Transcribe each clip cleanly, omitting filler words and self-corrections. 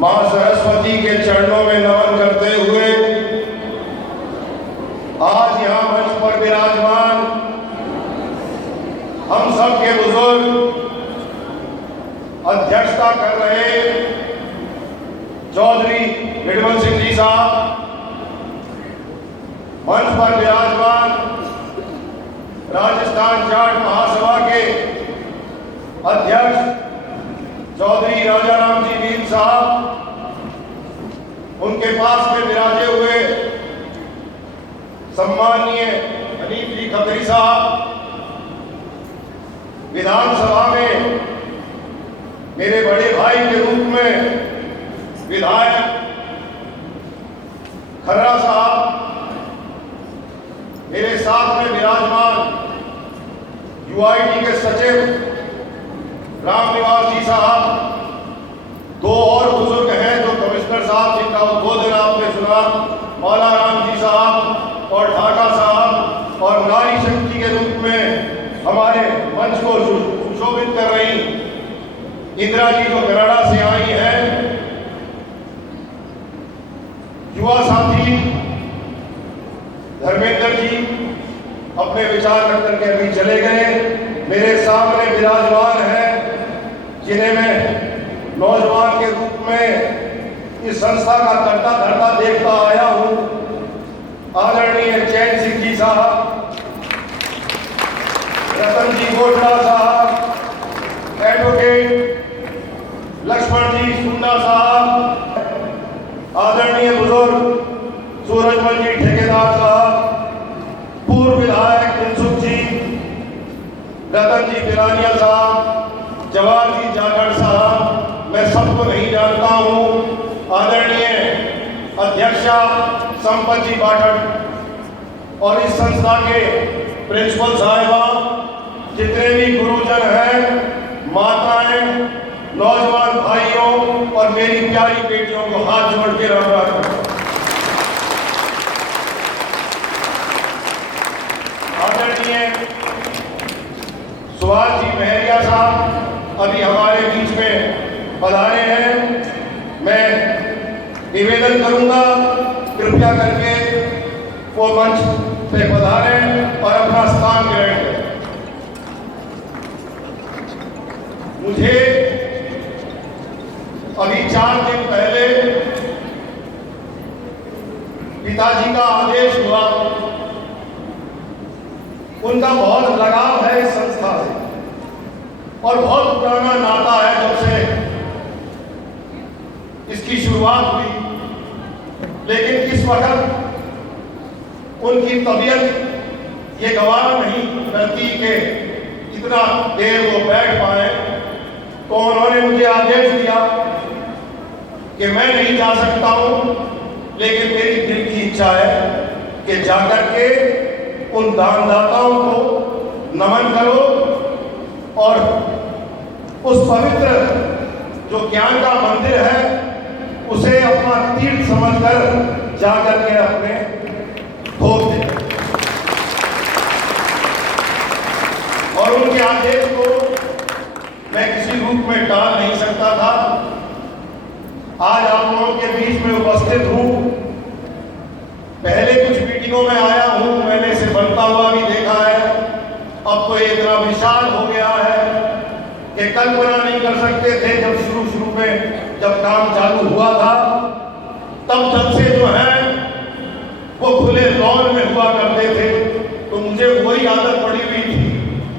मां सरस्वती के चरणों में नमन करते हुए आज यहाँ मंच पर विराजमान हम सब के बुजुर्ग अध्यक्षता कर रहे चौधरी विडमल सिंह जी साहब, मंच पर विराजमान राजस्थान जाट महासभा के अध्यक्ष चौधरी राजाराम जी मीर साहब, उनके पास में विराजे हुए सम्माननीय हनीफ जी खत्री साहब, विधानसभा में मेरे बड़े भाई के रूप में विधायक खर्रा साहब, मेरे साथ में विराजमान यूआईडी के सचिव रामनिवास जी साहब, दो और बुजुर्ग हैं जो कमिश्नर साहब जिनका उद्बोधन आपने सुना, मौला राम जी साहब और ढाका साहब, और नारी शक्ति के रूप में हमारे मंच को सुशोभित कर रही इंदिरा जी जो कनाडा से आई हैं, युवा साथी धर्मेंद्र जी अपने विचार रख करके अभी चले गए। मेरे सामने विराजमान है जिन्हें मैं नौजवान के रूप में इस संस्था का करता धरता देखता आया हूं, आदरणीय चैन सिंह जी साहब, रतन जी गोटला साहब, एडवोकेट लक्ष्मण जी सुन्ना साहब, आदरणीय बुजुर्ग सूरजमल जी ठेकेदार साहब, पूर्व विधायक इंसुख जी, रतन जी बिरानिया साहब, जवाहर जी जागड़ साहब, मैं सबको नहीं जानता हूँ, आदरणीय अध्यक्षा संपत जी बाठक, और इस संस्था के प्रिंसिपल साहिबा, जितने भी गुरुजन हैं, माताएं, नौजवान भाइयों और मेरी प्यारी बेटियों को हाथ जोड़ के राम राम। आदरणीय सुभाष जी महरिया साहब अभी हमारे बीच में पधारे हैं। मैं निवेदन करूंगा कृपया करके वो मंच पे पधारें और अपना स्थान ग्रहण करें। मुझे अभी 4 दिन पहले पिताजी का आदेश हुआ, उनका बहुत लगाव है इस संस्था से और बहुत पुराना नाता है जब से इसकी शुरुआत हुई, लेकिन इस वक्त उनकी तबीयत ये गवारा नहीं करती कि इतना देर वो बैठ पाए, तो उन्होंने मुझे आदेश दिया कि मैं नहीं जा सकता हूं, लेकिन मेरी दिल की इच्छा है कि जाकर के उन दानदाताओं को नमन करो और उस पवित्र जो ज्ञान का मंदिर है उसे अपना तीर्थ समझकर जाकर के अपने भोग दें। और उनके आदेश को मैं किसी रूप में टाल नहीं सकता था। आज आप लोगों के बीच में उपस्थित हूं। पहले कुछ मीटिंगों में आया हूं, मैंने इसे बनता हुआ भी देखा है। अब तो ये इतना विशाल हो गया है कि कल्पना नहीं कर सकते थे जब शुरू में जब काम चालू हुआ था, तब से जो है वो खुले लॉन में हुआ करते थे, तो मुझे वही आदत पड़ी हुई थी।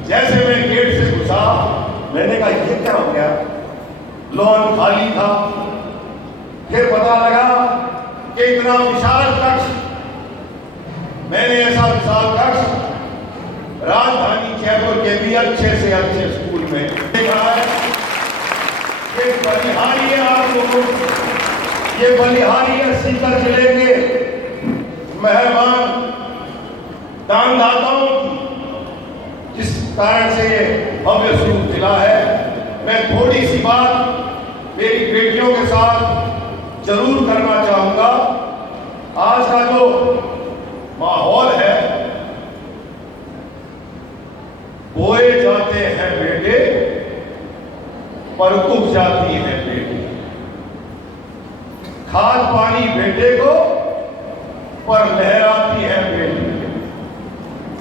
जैसे मैं गेट से घुसा, मैंने कहा ये क्या हो गया, लॉन खाली था। फिर पता लगा कि इतना विशाल कक्ष, मैंने ऐसा विशाल कक्ष राजधानी जयपुर के भी अच्छे से अच्छे स्कूल में देखा है। ये बलिहारी है, आप लोगों ये बलिहारी है सीकर जिले के मेहरबान दानदाताओं की, जिस कारण से ये भव्य स्वरूप मिला है। मैं थोड़ी सी बात मेरी बेटियों के साथ जरूर करना चाहूंगा। आज का जो माहौल है, बोए जाते हैं बेटे पर उग जाती है बेटी। खाद पानी बेटे को, पर लहराती है बेटी।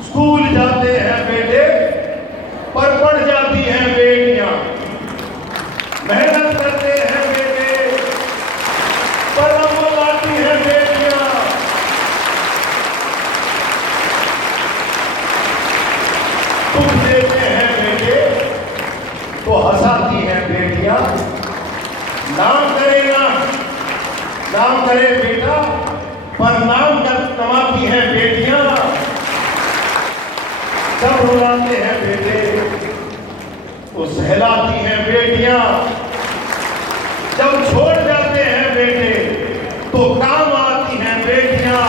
स्कूल जाते हैं बेटे, पर पढ़ जाती हैं बेटियां। मेहनत करते हैं बेटे, पर अमल लाती हैं बेटियां। दुख देते हैं बेटे, तो हंसाती हैं बेटियां। नाम करेगा, नाम करे बेटा, पर नाम कमाती हैं बेटियां। जब रुलाते हैं बेटे, तो सहलाती हैं बेटियां। जब छोड़ जाते हैं बेटे, तो काम आती हैं बेटियां।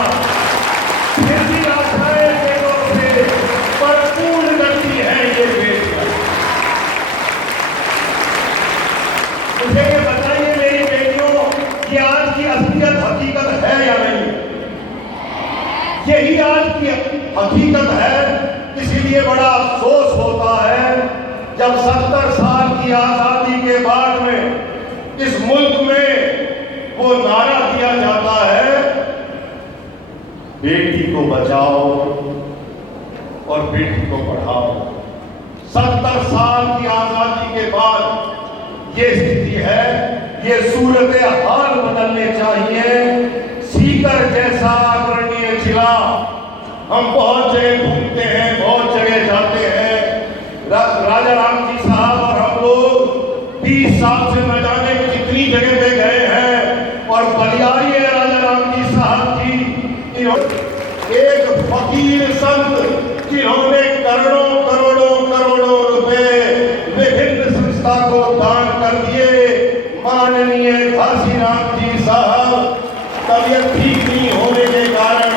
फिर भी आशाएं बेटों से पर पूर्ण करती हैं ये बेटियां। मुझे ये बताइए मेरी बेटियों, कि आज की असलियत हकीकत है या नहीं? यही आज की हकीकत है। इसीलिए बड़ा अफसोस होता है जब 70 साल की आजादी के बाद में इस मुल्क में वो नारा दिया जाता है, बेटी को बचाओ और बेटी को पढ़ाओ। 70 साल की आजादी के बाद ये स्थिति है। ये सूरत हाल बदलने चाहिए। सीकर जैसा आदरणीय जिला, हम बहुत जगह घूमते हैं, बहुत जगह जाते हैं। राजा राम जी साहब और हम लोग 30 साल से न जाने कितनी जगह पे गए हैं। और बलियारी है राजा राम जी साहब की, एक फकीर संत जिन्होंने करोड़ों करोड़ों करोड़ों रुपए विभिन्न संस्था को दान कर दिए। माननीय घासीराम जी साहब तबियत ठीक नहीं होने के कारण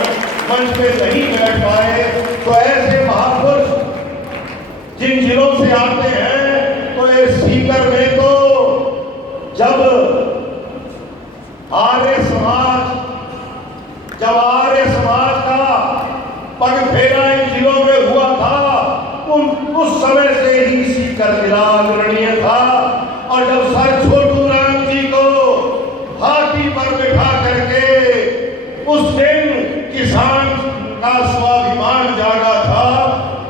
मंच पे नहीं बैठ पाए। तो ऐसे महापुरुष जिन जिलों से आते हैं, तो ये सीकर में तो जब आर्य समाज का पग फेरा इन जिलों में हुआ था, उस समय से ही सीकर जिला अग्रणीय था। और जब सर छोटू राम जी को हाथी पर बिठा करके उस दिन किसान का स्वाभिमान जागा था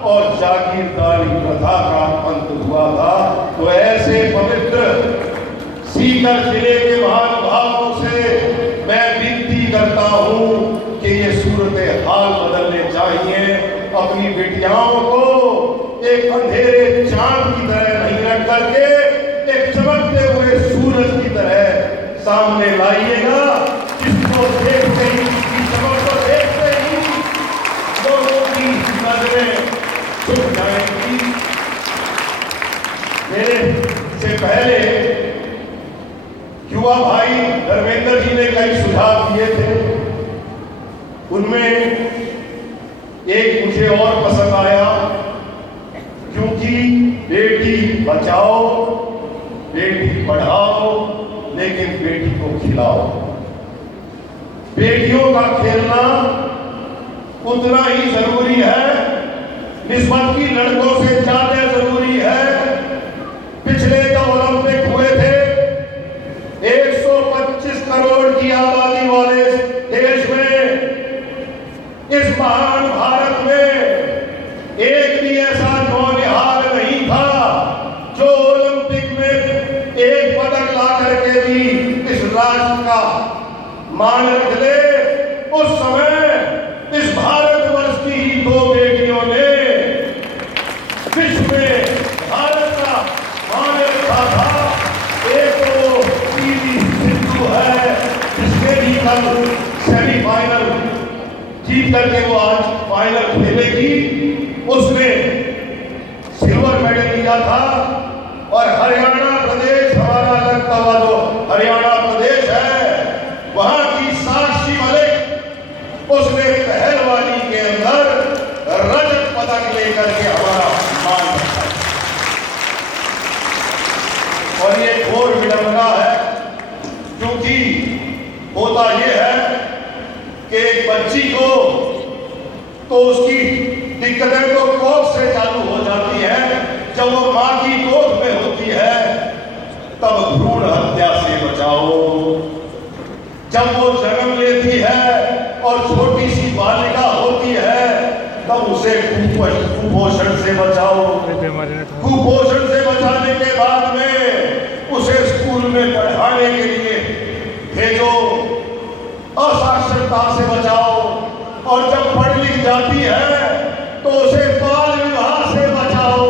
और जागीरदारी प्रथा का अंत हुआ था। तो ऐसे पवित्र सीकर जिले के महानुभावों से मैं विनती करता हूं कि ये सूरत हाल बदलने चाहिए। अपनी बेटियाओं को एक अंधेरे चांद की तरह नहीं रख करके एक चमकते हुए सूरज की तरह सामने लाइएगा, जिसको देखते ही, चमक को देखते ही लोगों की नजरें झुक जाएंगी। मेरे से पहले युवा भाई धर्मेंद्र जी ने कई सुझाव दिए थे, उनमें एक मुझे और पसंद आया, क्योंकि बेटी बचाओ, बेटी पढ़ाओ, लेकिन बेटी को खिलाओ। बेटियों का खेलना उतना ही जरूरी है, निस्बत की लड़कों से ज्यादा जरूरी है। पिछले जो ओलंपिक हुए थे, 125 करोड़ की आबादी वाले देश में, इस महान भारत में एक भी ऐसा नौनिहाल नहीं था जो ओलंपिक में एक पदक ला करके भी इस राष्ट्र का मान रख ले। उस समय इस भारतवर्ष की ही 2 बेटियों ने विश्व में भारत का मान रखा था। एक तो पीवी सिंधु है, जिसने भी कल सेमीफाइनल जीत करके वो आज फाइनल खेलेगी। उसने सिल्वर मेडल लिया था। और हरियाणा प्रदेश, हमारा लगता हुआ जो हरियाणा प्रदेश है, वहां की साक्षी मलिक, उसने पहलवानी के अंदर रजत पदक लेकर के हमारा मान रखा। और ये घोर विडंबना है, क्योंकि होता यह है कि एक बच्ची को तो उसकी दिक्कतें तो कोख से चालू हो जाती है। जब वो मां की गोद में होती है, तब भ्रूण हत्या से बचाओ। जब वो जन्म लेती है और छोटी सी बालिका होती है, तब उसे कुपोषण से बचाओ। कुपोषण से बचाने के बाद में उसे स्कूल में पढ़ाने के लिए भेजो। असाक्षरता से बचाओ, और जब पढ़ लिख जाती है तो उसे बाल विवाह से बचाओ।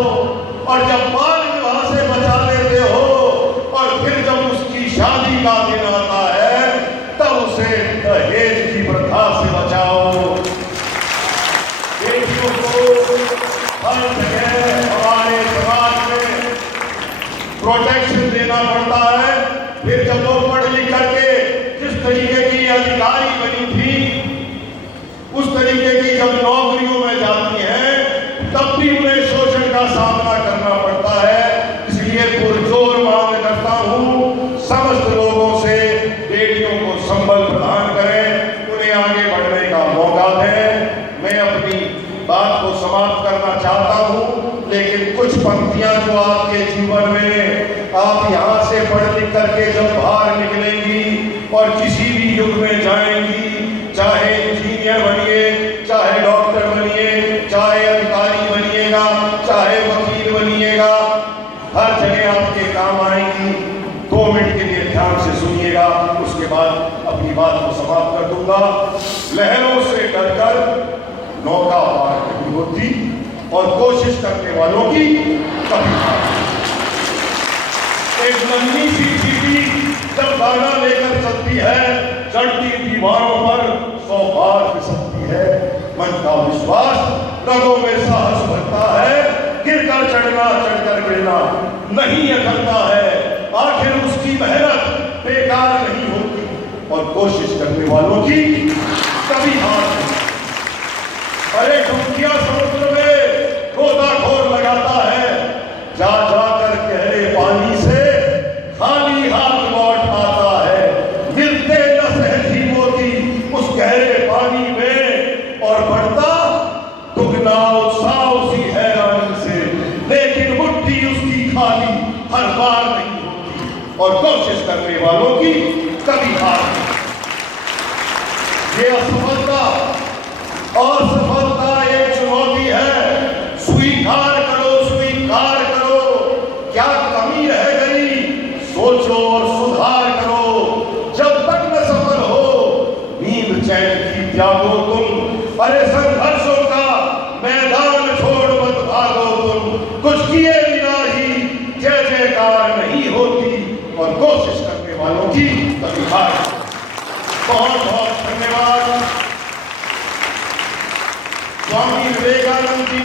और जब बाल विवाह से बचा लेते हो और फिर जब उसकी शादी का दिन आता है तब उसे दहेज की प्रथा से बचाओ। बेटियों को हर जगह हमारे समाज में प्रोटेक्शन देना पड़ता है। फिर जब वो पढ़ लिख करके जिस तरीके की अधिकारी बनी थी, उस तरीके की जब नौकरियों में जाती हैं तब भी उन्हें शोषण का सामना करना पड़ता है। इसलिए पुरजोर मांग करता हूँ समस्त लोगों से, बेटियों को संबल प्रदान करें, उन्हें आगे बढ़ने का मौका दें। मैं अपनी बात को समाप्त करना चाहता हूँ, लेकिन कुछ पंक्तियां जो आपके जीवन में आप यहाँ से पढ़ लिख करके जब बाहर निकलेंगी और किसी भी युग में जाएंगी, चाहे इंजीनियर बनिए, चाहे डॉक्टर बनिए, चाहे अधिकारी बनिएगा, चाहे वकील बनिएगा, हर जगह आपके काम आएंगी। 2 मिनट के लिए ध्यान से सुनिएगा, उसके बाद अपनी बात को समाप्त कर दूंगा। लहरों से डरकर नौका पार नहीं होती और कोशिश करने वालों की कभी हार नहीं। एक लंबी सी चीटी जब दाना लेकर चलती है, चढ़ती दीवारों पर 100 बार फिसलती है। मन का विश्वास रगों में साहस भरता है, गिरकर चढ़ना, चढ़कर गिरना नहीं अखरता है। आखिर उसकी मेहनत बेकार नहीं होती और कोशिश करने वालों की कभी हार नहीं। अरे डुबकिया समुद्र में गोताखोर लगाता है, जा जाकर गहरे पानी से खाली हाथ लौट आता है। मिलते न सहजी मोती उस गहरे पानी में, और बढ़ता दुगना उत्साह उसी हैरानी से, लेकिन मुट्ठी उसकी खाली हर बार नहीं होती और कोशिश करने वालों की कभी हार नहीं। ये असफलता और सफलता एक चुनौती है। स्वीकार करो, स्वीकार करो। क्या कमी रह गई, सोचो और सुधार करो। जब तक न सफल हो नींद चैन की त्यागो तुम। अरे संघर्षों का मैदान छोड़ मत भागो तुम। कुछ किए बिना ही जय जयकार नहीं होती और कोशिश करने वालों की कभी हार। बहुत बहुत धन्यवाद। स्वामी विवेकानंद जी